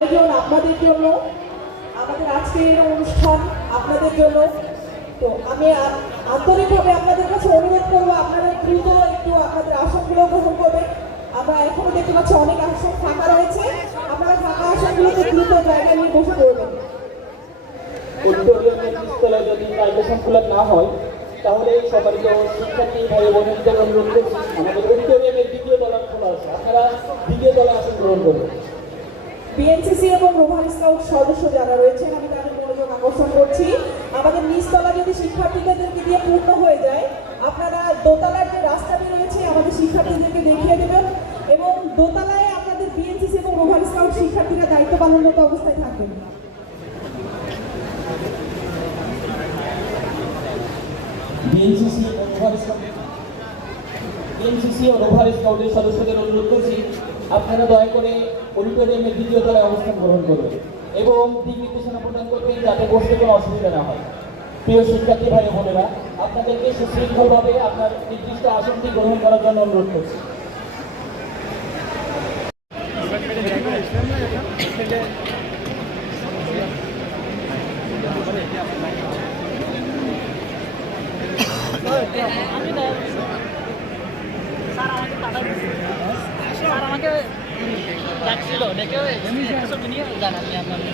আপনাদের জন্য আমাদের আজকের অনুষ্ঠান আপনাদের জন্য। তো আমি আন্তরিকভাবে আপনাদের কাছে অনুরোধ করবো আপনারা দ্রুত একটু আপনাদের আসনগুলো গ্রহণ করবেন। আমরা এখনো দেখতে পাচ্ছি অনেক আসন ফাঁকা রয়েছে, আপনারা ফাঁকা আসনগুলোতে দ্রুত জায়গা নিয়ে বসে পড়বেন। অডিটোরিয়ামের নিচতলায় যদি জায়গা সংকুলন না হয় তাহলে সম্মানিত শিক্ষার্থী ভাই বোনদের অনুরোধ করছি আমাদের অডিটোরিয়ামের দ্বিতীয় তলা খোলা আছে, আপনারা দ্বিতীয় তলা আসন গ্রহণ করবেন। বিএনসিসি এবং রোভার স্কাউট সদস্য যারা রয়েছেন আমি তাদের মনোযোগ আকর্ষণ করছি, আমাদের নিচতলা যদি শিক্ষার্থীদেরকে দিয়ে পূর্ণ হয়ে যায় আপনারা দোতলার যে রাস্তাটি রয়েছে আমাদের শিক্ষার্থীদেরকে দেখিয়ে দেবেন এবং দোতলায় আপনাদের বিএনসিসি এবং রোভার স্কাউট শিক্ষার্থীরা দায়িত্ব পালনরত অবস্থায় থাকবেন। বিএনসিসি ও রোভার স্কাউটের সদস্যদের অনুরোধ করছি আপনারা দয়া করে অডিটোরিয়ামের দ্বিতীয় তলায় অবস্থান গ্রহণ করবেন এবং দিক নির্দেশনা প্রদান করবেন যাতে বসতে কোনো অসুবিধা না হয়। প্রিয় শিক্ষার্থী ভাই বোনেরা, আপনাদেরকে সুশৃঙ্খলভাবে আপনার নির্দিষ্ট আসনটি গ্রহণ করার জন্য অনুরোধ করছি। স্যার আমাকে ডাকছিল ডেকে ছবি নিয়ে জানালি আপনাদের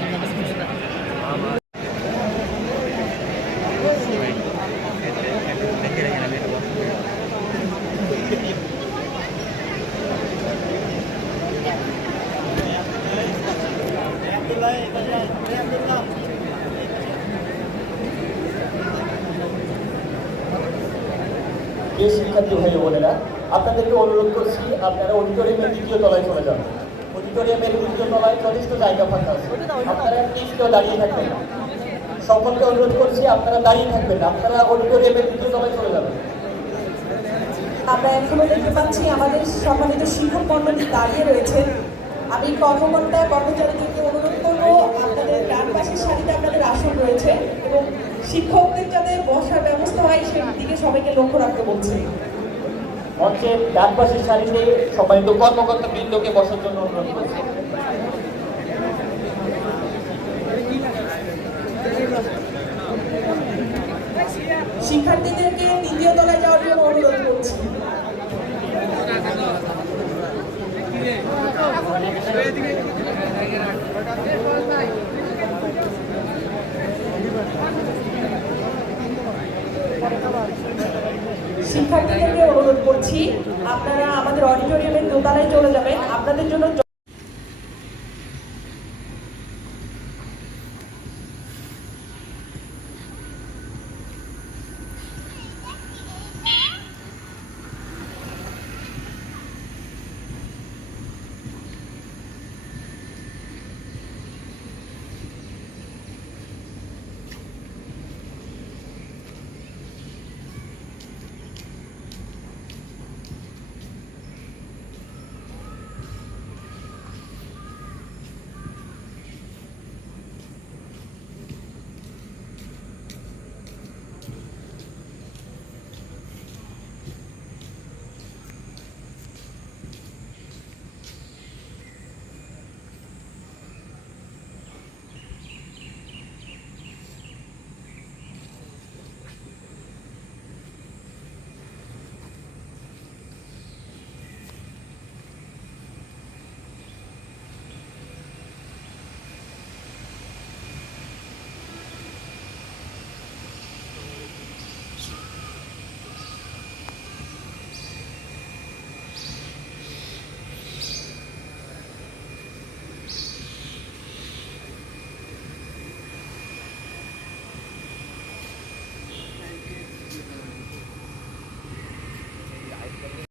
প্রিয় শিক্ষার্থী ভাই বোনেরা, আপনাদেরকে অনুরোধ করছি আপনারা অডিটোরিয়ামের দ্বিতীয় তলায় চলে যান। অডিটোরিয়ামের দ্বিতীয় তলায় যথেষ্ট জায়গা ফাঁকা আছে, আপনারা প্লিজ কেউ দাঁড়িয়ে থাকবেন না। সকলকে অনুরোধ করছি আপনারা দাঁড়িয়ে থাকবেন না, আপনারা অডিটোরিয়ামের দ্বিতীয় তলায় চলে যাবেন। আমরা এখনো দেখতে পাচ্ছি আমাদের সম্মানিত শিক্ষক মন্ডলী দাঁড়িয়ে রয়েছেন। আমি কর্মকর্তা কর্মচারীদেরকে অনুরোধ করবো আপনাদের ডান পাশের সারিতে আপনাদের আসন রয়েছে এবং শিক্ষকদের যাতে বসার ব্যবস্থা হয় সেই দিকে সবাইকে লক্ষ্য রাখতে বলছি। মঞ্চের ডান পাশের সারিতে সম্মানিত কর্মকর্তা বৃন্দকে বসার জন্য অনুরোধ করছি। শিক্ষার্থীদেরকে তৃতীয় তলায় যাওয়ার জন্য অনুরোধ করছি। শিক্ষার্থীদেরকে অনুরোধ করছি আপনারা আমাদের অডিটোরিয়ামের দোতলায় চলে যাবেন, আপনাদের জন্য